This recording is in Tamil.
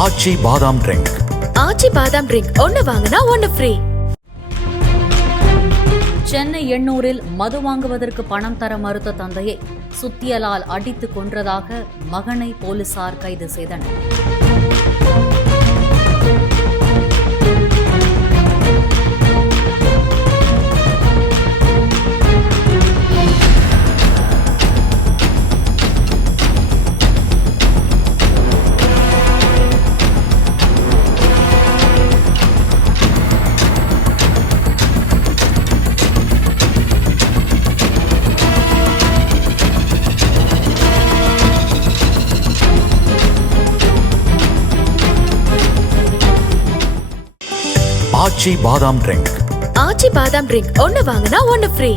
ஆச்சி பாதாம் ட்ரிங்க். ஆச்சி பாதாம் ட்ரிங்க் ஒன்னு வாங்கினா ஒன்னு ஃப்ரீ. சென்னை எண்ணூரில் மது வாங்குவதற்கு பணம் தர மறுத்த தந்தையை சுத்தியலால் அடித்து கொன்றதாக மகனை போலீசார் கைது செய்தனர். ஆச்சி பாதாம் ட்ரிங்க். ஆச்சி பாதாம் ட்ரிங்க் ஒன்னு வாங்கினா ஒன்னு ஃப்ரீ.